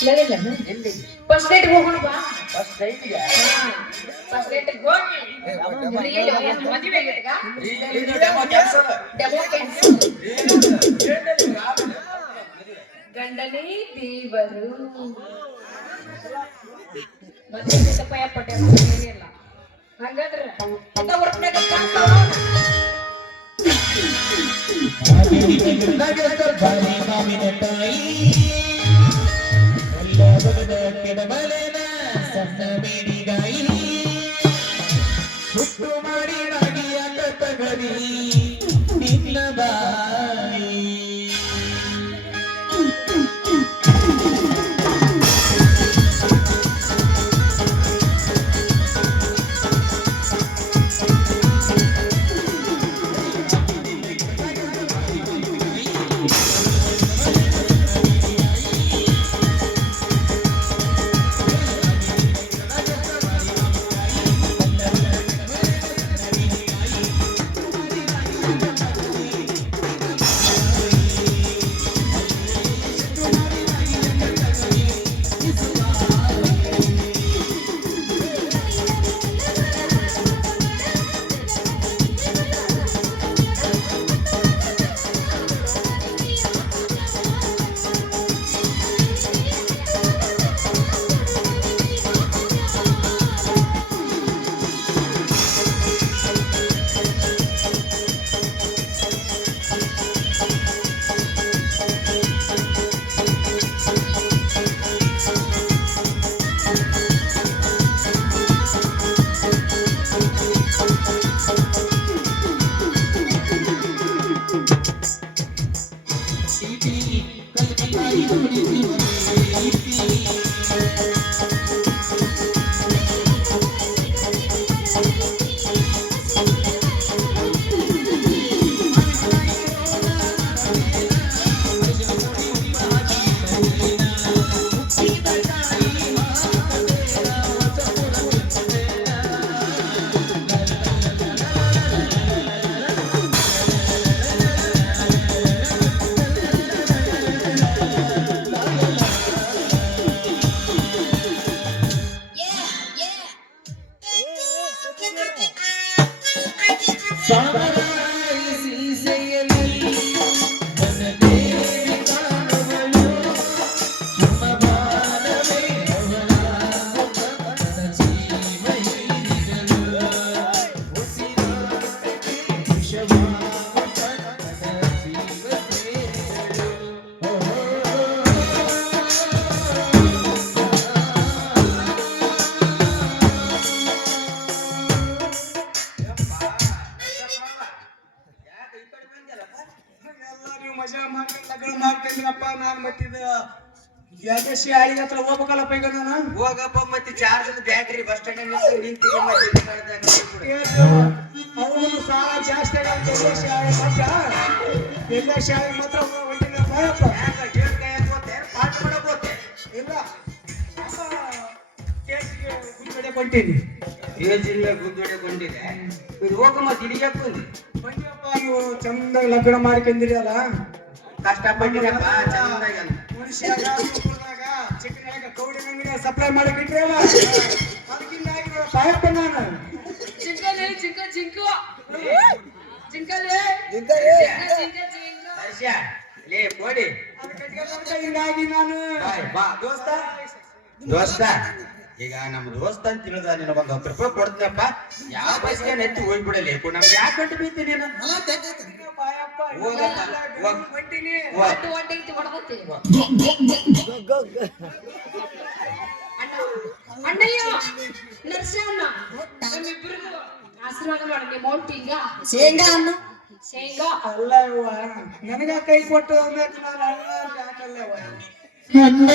ಹೇಳಿಲ್ಲ ಎಲ್ಲಿ first date ಹೋಗೋಣ ಬಾ ಫಸ್ಟ್ ನೈಟ್ಗೆ ಫಸ್ಟ್ ಡೇಟ್ ಹೋಗಿ ಮದುವೆ ಆಗೈತಗ ಡೆಮೋ ಕ್ಯಾನ್ಸಲ್ ಡೆಮೋ ಕ್ಯಾನ್ಸಲ್ ಗಂಡನೇ ದೇವರು ಮತ್ತೆ ತಪ್ಪಯ ಪಟ್ಟೆ ಏನಿಲ್ಲ ಹಾಗಾದ್ರೆ ಇಂತ ವರ್ಕ್ನಾಗ ಸುಟ್ಟು ಮಾಡಿ ರಾಗಿಯ ಕತ್ತಗರಿ ನಿನ್ನ ಬಾಯಿ ಮಜಾ ಮಾಡ್ಕೊಂಡು ಲಗ್ನ ಮಾಡ್ಕೊಂಡ್ರಪ್ಪ ನಾನ್ ಮತ್ತಿದ ಯಾಕೇಶಿ ಆಳಿನ ಹತ್ರ ಹೋಗ್ಬೇಕಲ್ಲಪ್ಪ ಈಗ ನಾನು ಹೋಗಪ್ಪ ಮತ್ತೆ ಚಾರ್ಜ್ ಬ್ಯಾಟ್ರಿ ಬಸ್ ಸ್ಟ್ಯಾಂಡ್ ನಿಂತಿಗೆ ಅವನು ಸಾಲ ಜಾಸ್ತಿ ಆಗತ್ತೆ ಎಲ್ಲ ಶಾಲೆ ಮಾತ್ರ ಹೊಂಟಿನ ಭಯಪ್ಪ ಪಾಠ ಮಾಡಕ್ ಹೋತೆ ಇಲ್ಲ ಕೇಸಿಗೆ ಗುಂಜೊಡೆ ಕೊಂಟೀನಿ ಕೇಜಿಲ್ಲ ಗುಂಜೊಡೆ ಕೊಂಡಿದೆ ಇದು ಹೋಗಮ್ಮ ತಿರುಗಕ್ಕೆ ಬಂದಿಯಪ್ಪ ನೀವು ಚಂದ ಲಗ್ನ ಮಾಡ್ಕೊಂಡಿರಿ ಅಲ್ಲ ಕಷ್ಟಪಟ್ಟಿರಪ್ಪ ಚಂದಾಗಿ ಚಿಕ್ಕನಾಗ ಕೌಡಿ ಅಂಗಡಿ ಸಪ್ಲೈ ಮಾಡಕ್ಕಿಟ್ರಿ ಅಲ್ಲ ಅದಕ್ಕಿಂತ ಪಾಯಪ್ಪ ನಾನು ಚಿಂಕಲೆ ಚಿಂಕ ಚಿಂಕು ಚಿಂಕಲೆ ಲೇ ಕೊಡಿ ಹಿಂಗಾಗಿ ನಾನು ಬಾ ದೋಸ್ತ ದೋಸ್ತ ಈಗ ನಮ್ಮ ದೋಸ್ತ ಅಂತ ತಿಳಿದ ನಿನ್ನ ಒಂದು 10 ರೂಪಾಯಿ ಕೊಡ್ತೀನಪ್ಪ ಯಾವ ಬಸ್ಗೆ ನೆತ್ತಿ ಹೋಗ್ಬಿಡಲಿ ನಮ್ಗೆ ಯಾಕೆ ಗಂಟು ಬೀಳ್ತೀನಿ ನೀನು ಅಣ್ಣಯ್ಯ ನರ್ಸಣ್ಣ ನಮ್ಮಿಬ್ಬರಿಗೂ ಆಶೀರ್ವಾದ ಮಾಡಿ ಅಮೌಂಟ್ ಈಗ ಶೇಂಗಾ ಅನ್ನ ಶೇಂಗಾ ಅಲ್ಲ ನನಗ ಕೈ ಕೊಟ್ಟು ಹೋಗ್ಬೇಕು ನಾನು ಅಣ್ಣ ಅಂತ ಯಾಕಲ್ಲವ ನನ್ನ